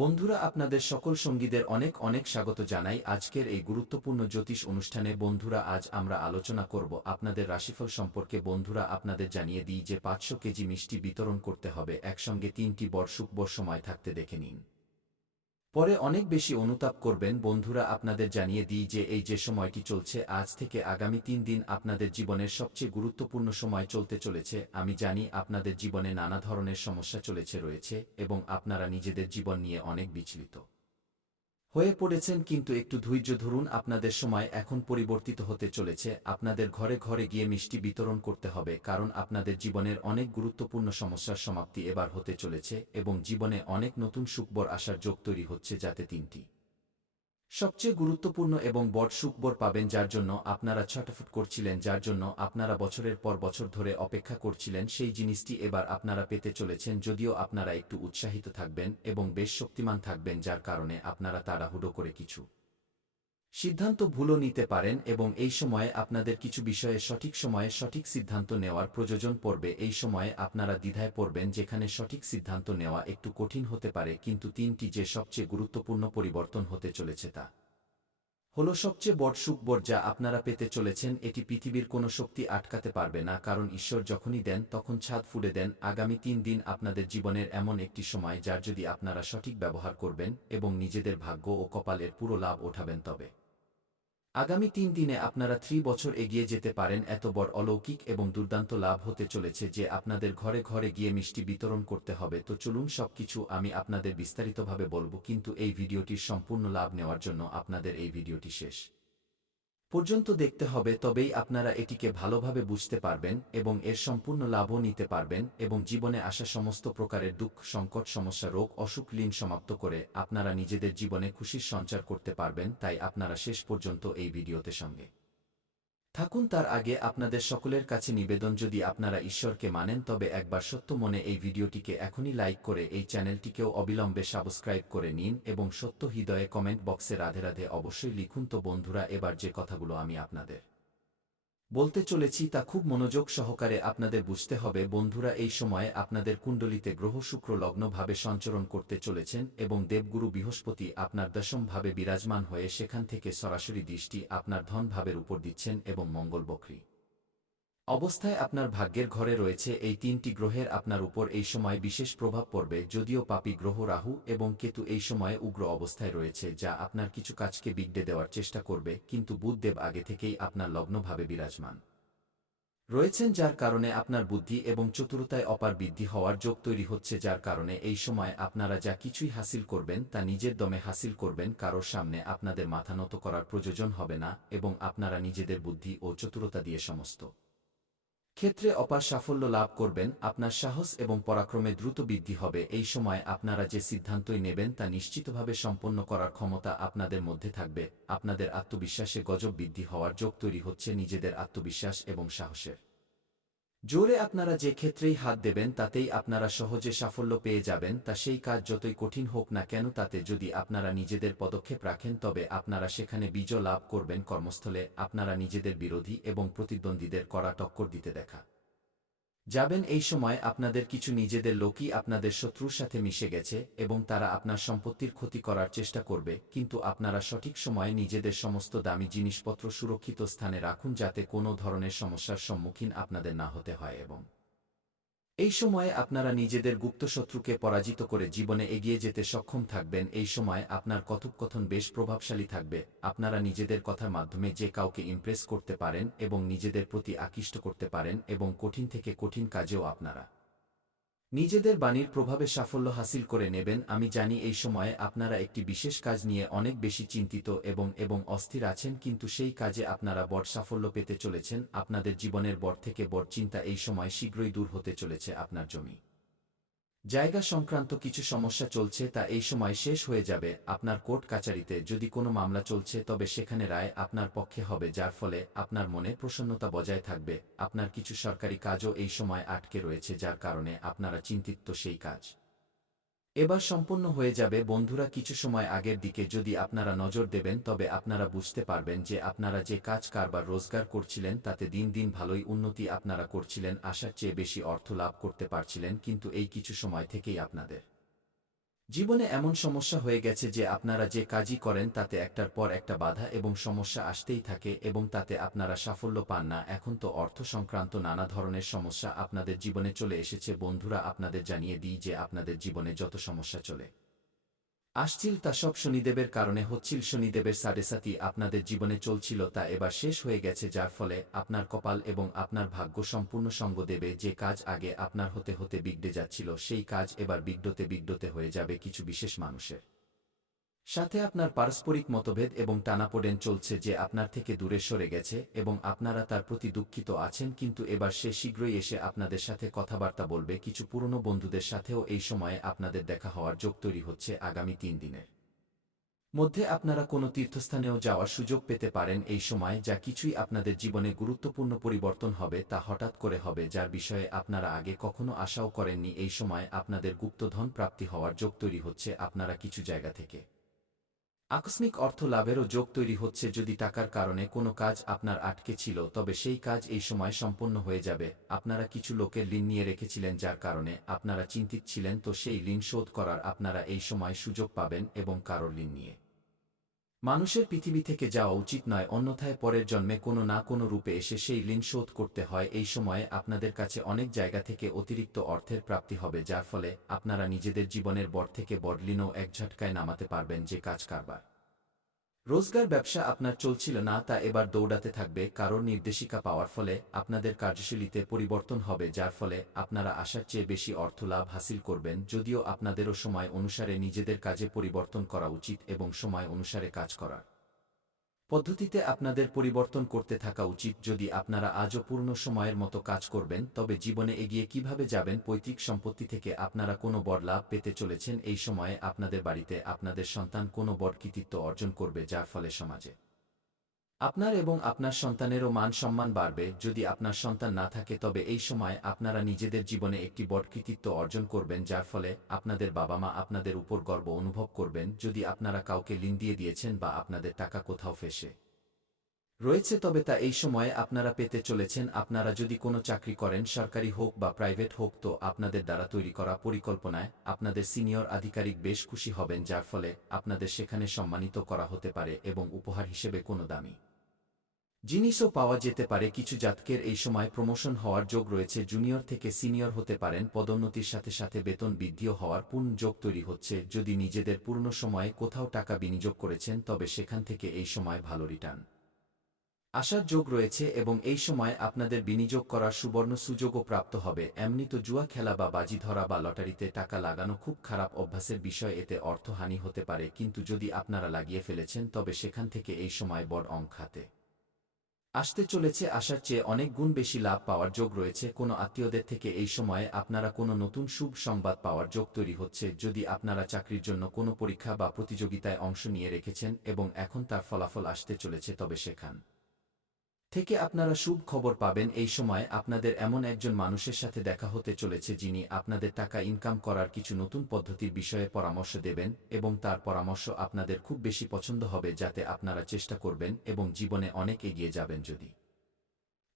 বন্ধুরা, আপনাদের সকল সঙ্গীদের অনেক অনেক স্বাগত জানাই আজকের এই গুরুত্বপূর্ণ জ্যোতিষ অনুষ্ঠানে। বন্ধুরা, আজ আমরা আলোচনা করব আপনাদের রাশিফল সম্পর্কে। বন্ধুরা, আপনাদের জানিয়ে দিই যে ৫০০ কেজি মিষ্টি বিতরণ করতে হবে একসঙ্গে ৩টি বর শুভ সময় থাকতে দেখে নিন। পরে অনেক বেশি অনুতাপ করবেন। বন্ধুরা, আপনাদের জানিয়ে দিই যে এই যে সময়টি চলছে আজ থেকে আগামী ৩ দিন আপনাদের জীবনের সবচেয়ে গুরুত্বপূর্ণ সময় চলতে চলেছে। আমি জানি আপনাদের জীবনে নানা ধরনের সমস্যা রয়েছে এবং আপনারা নিজেদের জীবন নিয়ে অনেক বিচলিত হয়ে পড়েছেন, কিন্তু একটু ধৈর্য ধরুন। আপনাদের সময় এখন পরিবর্তিত হতে চলেছে। আপনাদের ঘরে ঘরে গিয়ে মিষ্টি বিতরণ করতে হবে, কারণ আপনাদের জীবনের অনেক গুরুত্বপূর্ণ সমস্যার সমাপ্তি এবার হতে চলেছে এবং জীবনে অনেক নতুন সুখবর আসার যোগ তৈরি হচ্ছে, যাতে ৩টি সবচেয়ে গুরুত্বপূর্ণ এবং বড় সুখবর পাবেন, যার জন্য আপনারা ছটফট করছিলেন, যার জন্য আপনারা বছরের পর বছর ধরে অপেক্ষা করছিলেন। সেই জিনিসটি এবার আপনারা পেতে চলেছেন। যদিও আপনারা একটু উৎসাহিত থাকবেন এবং বেশ শক্তিমান থাকবেন, যার কারণে আপনারা তাড়াহুড়ো করে কিছু সিদ্ধান্ত ভুলও নিতে পারেন এবং এই সময়ে আপনাদের কিছু বিষয়ে সঠিক সময়ে সঠিক সিদ্ধান্ত নেওয়ার প্রয়োজন পড়বে। এই সময়ে আপনারা দ্বিধায় পড়বেন, যেখানে সঠিক সিদ্ধান্ত নেওয়া একটু কঠিন হতে পারে, কিন্তু ৩টি যে সবচেয়ে গুরুত্বপূর্ণ পরিবর্তন হতে চলেছে তা হলো সবচেয়ে বড় সুখবর যা আপনারা পেতে চলেছেন। এটি পৃথিবীর কোনো শক্তি আটকাতে পারবে না, কারণ ঈশ্বর যখনই দেন তখন ছাদ ফুঁড়ে দেন। আগামী ৩ দিন আপনাদের জীবনের এমন একটি সময়, যার যদি আপনারা সঠিক ব্যবহার করবেন এবং নিজেদের ভাগ্য ও কপালের পুরো লাভ ওঠাবেন, তবে আগামী ৩ দিনে আপনারা ৩ বছর এগিয়ে যেতে পারেন। এত বড় অলৌকিক এবং দুর্দান্ত লাভ হতে চলেছে যে আপনাদের ঘরে ঘরে গিয়ে মিষ্টি বিতরণ করতে হবে। তো চলুন, সবকিছু আমি আপনাদের বিস্তারিতভাবে বলবো, কিন্তু এই ভিডিওটির সম্পূর্ণ লাভ নেওয়ার জন্য আপনাদের এই ভিডিওটি শেষ পর্যন্ত দেখতে হবে, তবেই আপনারা এটিকে ভালোভাবে বুঝতে পারবেন এবং এর সম্পূর্ণ লাভও নিতে পারবেন এবং জীবনে আসা সমস্ত প্রকারের দুঃখ, সংকট, সমস্যা, রোগ, অসুখ, লীন সমাপ্ত করে আপনারা নিজেদের জীবনে খুশির সঞ্চার করতে পারবেন। তাই আপনারা শেষ পর্যন্ত এই ভিডিওতে সঙ্গে থাকুন। তার আগে আপনাদের সকলের কাছে নিবেদন, যদি আপনারা ঈশ্বরকে মানেন তবে একবার সত্য মনে এই ভিডিওটিকে এখনই লাইক করে এই চ্যানেলটিকেও অবিলম্বে সাবস্ক্রাইব করে নিন এবং সত্য হৃদয়ে কমেন্ট বক্সে রাধে রাধে অবশ্যই লিখুন। তো বন্ধুরা, এবার যে কথাগুলো আমি আপনাদের বলতে চলেছি তা খুব মনোযোগ সহকারে আপনাদের বুঝতে হবে। বন্ধুরা, এই সময়ে আপনাদের কুণ্ডলিতে গ্রহ শুক্র লগ্নভাবে সঞ্চরণ করতে চলেছেন এবং দেবগুরু বৃহস্পতি আপনার দশম ভাবে বিরাজমান হয়ে সেখান থেকে সরাসরি দৃষ্টি আপনার ধন ভাবের উপর দিচ্ছেন এবং মঙ্গল বক্রী অবস্থায় আপনার ভাগ্যের ঘরে রয়েছে। এই ৩টি গ্রহের আপনার উপর এই সময় বিশেষ প্রভাব পড়বে। যদিও পাপী গ্রহ রাহু এবং কেতু এই সময়ে উগ্র অবস্থায় রয়েছে, যা আপনার কিছু কাজকে বিগড়ে দেওয়ার চেষ্টা করবে, কিন্তু বুধদেব আগে থেকেই আপনার লগ্নভাবে বিরাজমান রয়েছেন, যার কারণে আপনার বুদ্ধি এবং চতুরতায় অপার বৃদ্ধি হওয়ার যোগ তৈরি হচ্ছে, যার কারণে এই সময় আপনারা যা কিছুই হাসিল করবেন তা নিজের দমে হাসিল করবেন। কারোর সামনে আপনাদের মাথা নত করার প্রয়োজন হবে না এবং আপনারা নিজেদের বুদ্ধি ও চতুরতা দিয়ে সমস্ত ক্ষেত্রে অপার সাফল্য লাভ করবেন। আপনার সাহস এবং পরাক্রমে দ্রুত বৃদ্ধি হবে। এই সময় আপনারা যে সিদ্ধান্তই নেবেন তা নিশ্চিতভাবে সম্পন্ন করার ক্ষমতা আপনাদের মধ্যে থাকবে। আপনাদের আত্মবিশ্বাসে গজব বৃদ্ধি হওয়ার যোগ তৈরি হচ্ছে। নিজেদের আত্মবিশ্বাস এবং সাহসের জোরে আপনারা যে ক্ষেত্রেই হাত দেবেন তাতেই আপনারা সহজে সাফল্য পেয়ে যাবেন। তা সেই কাজ যতই কঠিন হোক না কেন, তাতে যদি আপনারা নিজেদের পদক্ষেপ রাখেন তবে আপনারা সেখানে বিজয় লাভ করবেন। কর্মস্থলে আপনারা নিজেদের বিরোধী এবং প্রতিদ্বন্দ্বীদের কড়া টক্কর দিতে দেখা যাবেন। এই সময় আপনাদের কিছু নিজেদের লোকই আপনাদের শত্রুর সাথে মিশে গেছে এবং তারা আপনার সম্পত্তির ক্ষতি করার চেষ্টা করবে, কিন্তু আপনারা সঠিক সময়ে নিজেদের সমস্ত দামি জিনিসপত্র সুরক্ষিত স্থানে রাখুন, যাতে কোনো ধরনের সমস্যার সম্মুখীন আপনাদের না হতে হয় এবং এই সময়ে আপনারা নিজেদের গুপ্ত শত্রুকে পরাজিত করে জীবনে এগিয়ে যেতে সক্ষম থাকবেন। এই সময় আপনার কথোপকথন বেশ প্রভাবশালী থাকবে। আপনারা নিজেদের কথার মাধ্যমে যে কাউকে ইমপ্রেস করতে পারেন এবং নিজেদের প্রতি আকৃষ্ট করতে পারেন এবং কঠিন থেকে কঠিন কাজেও আপনারা নিজেদের বাণীর প্রভাবে সাফল্য হাসিল করে নেবেন। আমি জানি এই সময়ে আপনারা একটি বিশেষ কাজ নিয়ে অনেক বেশি চিন্তিত এবং অস্থির আছেন, কিন্তু সেই কাজে আপনারা বড় সাফল্য পেতে চলেছেন। আপনাদের জীবনের বড় থেকে বড় চিন্তা এই সময় শীঘ্রই দূর হতে চলেছে। আপনার জমি জায়গা সংক্রান্ত কিছু সমস্যা চলছে, তা এই সময় শেষ হয়ে যাবে। আপনার কোর্ট কাচারিতে যদি কোনো মামলা চলছে তবে সেখানে রায় আপনার পক্ষে হবে, যার ফলে আপনার মনে প্রসন্নতা বজায় থাকবে। আপনার কিছু সরকারি কাজও এই সময় আটকে রয়েছে, যার কারণে আপনারা চিন্তিত। সেই কাজ এবার সম্পন্ন হয়ে যাবে। বন্ধুরা, কিছু সময় আগের দিকে যদি আপনারা নজর দেবেন তবে আপনারা বুঝতে পারবেন যে আপনারা যে কাজ কারবার রোজগার করছিলেন তাতে দিন দিন ভালোই উন্নতি আপনারা করছিলেন, আশার চেয়ে বেশি অর্থ লাভ করতে পারছিলেন, কিন্তু এই কিছু সময় থেকেই আপনাদের জীবনে এমন সমস্যা হয়ে গেছে যে আপনারা যে কাজই করেন তাতে একটার পর একটা বাধা এবং সমস্যা আসতেই থাকে এবং তাতে আপনারা সাফল্য পান না। এখন তো অর্থ সংক্রান্ত নানা ধরনের সমস্যা আপনাদের জীবনে চলে এসেছে। বন্ধুরা, আপনাদের জানিয়ে দিই যে আপনাদের জীবনে যত সমস্যা চলে আসছিল তা সব শনিদেবের কারণে হচ্ছিল। শনিদেবের সাড়েসাতি আপনাদের জীবনে চলছিল তা এবার শেষ হয়ে গেছে, যার ফলে আপনার কপাল এবং আপনার ভাগ্য সম্পূর্ণ সঙ্গ দেবে। যে কাজ আগে আপনার হতে হতে বিগড়ে যাচ্ছিল সেই কাজ এবার বিগড়তে বিগড়তে হয়ে যাবে কিছু বিশেষ মানুষের সাথে। আপনার পারস্পরিক মতভেদ এবং টানাপোড়েন চলছে যে আপনার থেকে দূরে সরে গেছে এবং আপনারা তার প্রতি দুঃখিত আছেন, কিন্তু এবার সে শীঘ্রই এসে আপনাদের সাথে কথাবার্তা বলবে। কিছু পুরনো বন্ধুদের সাথেও এই সময়ে আপনাদের দেখা হওয়ার যোগ তৈরি হচ্ছে। আগামী 3 দিনের মধ্যে আপনারা কোনো তীর্থস্থানেও যাওয়ার সুযোগ পেতে পারেন এই সময়। যা কিছুই আপনাদের জীবনে গুরুত্বপূর্ণ পরিবর্তন হবে তা হঠাৎ করে হবে, যার বিষয়ে আপনারা আগে কখনো আশাও করেননি। এই সময় আপনাদের গুপ্তধন প্রাপ্তি হওয়ার যোগ তৈরি হচ্ছে। আপনারা কিছু জায়গা থেকে আকস্মিক অর্থ লাভেরও যোগ তৈরি হচ্ছে। যদি টাকার কারণে কোনো কাজ আপনার আটকে ছিল তবে সেই কাজ এই সময় সম্পন্ন হয়ে যাবে। আপনারা কিছু লোকের ঋণ নিয়ে রেখেছিলেন যার কারণে আপনারা চিন্তিত ছিলেন, তো সেই ঋণ শোধ করার আপনারা এই সময় সুযোগ পাবেন এবং কারোর ঋণ নিয়ে মানুষের পৃথিবী থেকে যাওয়া উচিত নয়, অন্যথায় পরের জন্মে কোনো না কোনো রূপে এসে সেই ঋণ শোধ করতে হয়। এই সময়ে আপনাদের কাছে অনেক জায়গা থেকে অতিরিক্ত অর্থের প্রাপ্তি হবে, যার ফলে আপনারা নিজেদের জীবনের বড় থেকে বড় ঋণও এক ঝটকায় নামাতে পারবেন। যে কাজ কারবার রোজগার ব্যবসা আপনার চলছিল না তা এবার দৌড়াতে থাকবে। কারোর নির্দেশিকা পাওয়ার ফলে আপনাদের কার্যশৈলীতে পরিবর্তন হবে, যার ফলে আপনারা আশার চেয়ে বেশি অর্থ লাভ হাসিল করবেন। যদিও আপনাদেরও সময় অনুসারে নিজেদের কাজে পরিবর্তন করা উচিত এবং সময় অনুসারে কাজ করার পদ্ধতিতে আপনাদের পরিবর্তন করতে থাকা উচিত। যদি আপনারা আজও পূর্ণ সময়ের মতো কাজ করবেন তবে জীবনে এগিয়ে কিভাবে যাবেন। পৈতৃক সম্পত্তি থেকে আপনারা কোনো বড় লাভ পেতে চলেছেন। এই সময়ে আপনাদের বাড়িতে আপনাদের সন্তান কোনো বড় কৃতিত্ব অর্জন করবে, যার ফলে সমাজে আপনার এবং আপনার সন্তানেরও মান সম্মান বাড়বে। যদি আপনার সন্তান না থাকে তবে এই সময় আপনারা নিজেদের জীবনে একটি বড় কৃতিত্ব অর্জন করবেন, যার ফলে আপনাদের বাবা মা আপনাদের উপর গর্ব অনুভব করবেন। যদি আপনারা কাউকে ঋণ দিয়ে দিয়েছেন বা আপনাদের টাকা কোথাও ফেঁসে রয়েছে তবে তা এই সময়ে আপনারা পেতে চলেছেন। আপনারা যদি কোনো চাকরি করেন, সরকারি হোক বা প্রাইভেট হোক, তো আপনাদের দ্বারা তৈরি করা পরিকল্পনায় আপনাদের সিনিয়র আধিকারিক বেশ খুশি হবেন, যার ফলে আপনাদের সেখানে সম্মানিত করা হতে পারে এবং উপহার হিসেবে কোনো দামি জিনিসও পাওয়া যেতে পারে। কিছু জাতকের এই সময় প্রমোশন হওয়ার যোগ রয়েছে, জুনিয়র থেকে সিনিয়র হতে পারেন। পদোন্নতির সাথে সাথে বেতন বৃদ্ধিও হওয়ার পূর্ণ যোগ তৈরি হচ্ছে। যদি নিজেদের পূর্ণ সময়ে কোথাও টাকা বিনিয়োগ করেছেন তবে সেখান থেকে এই সময় ভালো রিটার্ন আসার যোগ রয়েছে এবং এই সময় আপনাদের বিনিয়োগ করার সুবর্ণ সুযোগও প্রাপ্ত হবে। এমনি তো জুয়া খেলা বা বাজি ধরা বা লটারিতে টাকা লাগানো খুব খারাপ অভ্যাসের বিষয়, এতে অর্থহানি হতে পারে, কিন্তু যদি আপনারা লাগিয়ে ফেলেছেন তবে সেখান থেকে এই সময় বড় অঙ্ক হাতে আসতে চলেছে। আসার চেয়ে অনেক গুণ বেশি লাভ পাওয়ার যোগ রয়েছে। কোনো আত্মীয়দের থেকে এই সময়ে আপনারা কোনো নতুন শুভ সংবাদ পাওয়ার যোগ তৈরি হচ্ছে। যদি আপনারা চাকরির জন্য কোনো পরীক্ষা বা প্রতিযোগিতায় অংশ নিয়ে রেখেছেন এবং এখন তার ফলাফল আসতে চলেছে তবে সেখান থেকে আপনারা শুভ খবর পাবেন। এই সময় আপনাদের এমন একজন মানুষের সাথে দেখা হতে চলেছে যিনি আপনাদের টাকা ইনকাম করার কিছু নতুন পদ্ধতির বিষয়ে পরামর্শ দেবেন এবং তার পরামর্শ আপনাদের খুব বেশি পছন্দ হবে, যাতে আপনারা চেষ্টা করবেন এবং জীবনে অনেক এগিয়ে যাবেন। যদি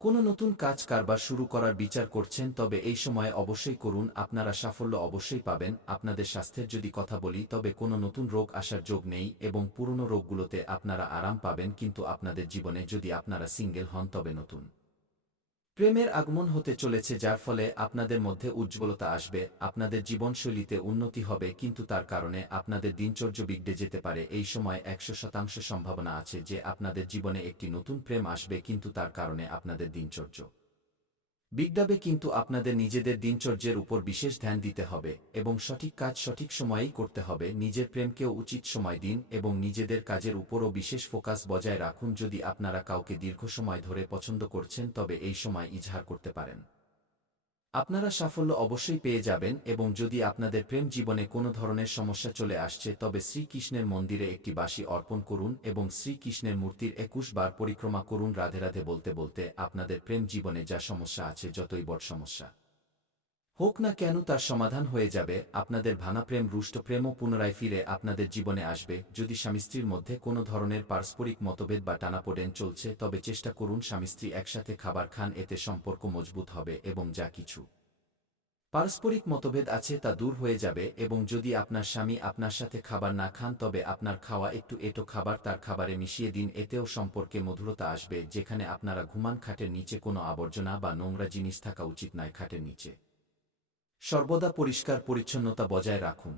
কোনো নতুন কাজ কারবার শুরু করার বিচার করছেন তবে এই সময় অবশ্যই করুন, আপনারা সাফল্য অবশ্যই পাবেন। আপনাদের স্বাস্থ্যের যদি কথা বলি তবে কোনো নতুন রোগ আসার যোগ নেই এবং পুরনো রোগগুলোতে আপনারা আরাম পাবেন। কিন্তু আপনাদের জীবনে যদি আপনারা সিঙ্গেল হন তবে নতুন প্রেমের আগমন হতে চলেছে, যার ফলে আপনাদের মধ্যে উজ্জ্বলতা আসবে। আপনাদের জীবনশৈলীতে উন্নতি হবে, কিন্তু তার কারণে আপনাদের দিনচর্য বিগড়ে যেতে পারে। এই সময় 100% সম্ভাবনা আছে যে আপনাদের জীবনে একটি নতুন প্রেম আসবে, কিন্তু তার কারণে আপনাদের দিনচর্য বিগড়াবে। কিন্তু আপনাদের নিজেদের দিনচর্যের উপর বিশেষ ধ্যান দিতে হবে এবং সঠিক কাজ সঠিক সময়েই করতে হবে। নিজের প্রেমকেও উচিত সময় দিন এবং নিজেদের কাজের উপরও বিশেষ ফোকাস বজায় রাখুন। যদি আপনারা কাউকে দীর্ঘ সময় ধরে পছন্দ করছেন তবে এই সময় ইজহার করতে পারেন। আপনারা সাফল্য অবশ্যই পেয়ে যাবেন এবং যদি আপনাদের প্রেম জীবনে কোনো ধরনের সমস্যা চলে আসছে তবে শ্রীকৃষ্ণের মন্দিরে একটি বাঁশি অর্পণ করুন এবং শ্রীকৃষ্ণের মূর্তির 21 বার পরিক্রমা করুন রাধে রাধে বলতে বলতে। আপনাদের প্রেম জীবনে যা সমস্যা আছে, যতই বড় সমস্যা হোক না কেন, তার সমাধান হয়ে যাবে। আপনাদের ভাঙা প্রেম, রুষ্ট প্রেমও পুনরায় ফিরে আপনাদের জীবনে আসবে। যদি স্বামী স্ত্রীর মধ্যে কোনো ধরনের পারস্পরিক মতভেদ বা টানাপোড়েন চলছে তবে চেষ্টা করুন স্বামী স্ত্রী একসাথে খাবার খান, এতে সম্পর্ক মজবুত হবে এবং যা কিছু পারস্পরিক মতভেদ আছে তা দূর হয়ে যাবে এবং যদি আপনার স্বামী আপনার সাথে খাবার না খান তবে আপনার খাওয়া একটু এঁটো খাবার তার খাবারে মিশিয়ে দিন, এতেও সম্পর্কে মধুরতা আসবে। যেখানে আপনারা ঘুমান খাটের নিচে কোনো আবর্জনা বা নোংরা জিনিস থাকা উচিত নয় খাটের নিচে। সর্বদা পরিষ্কার পরিচ্ছন্নতা বজায় রাখুন।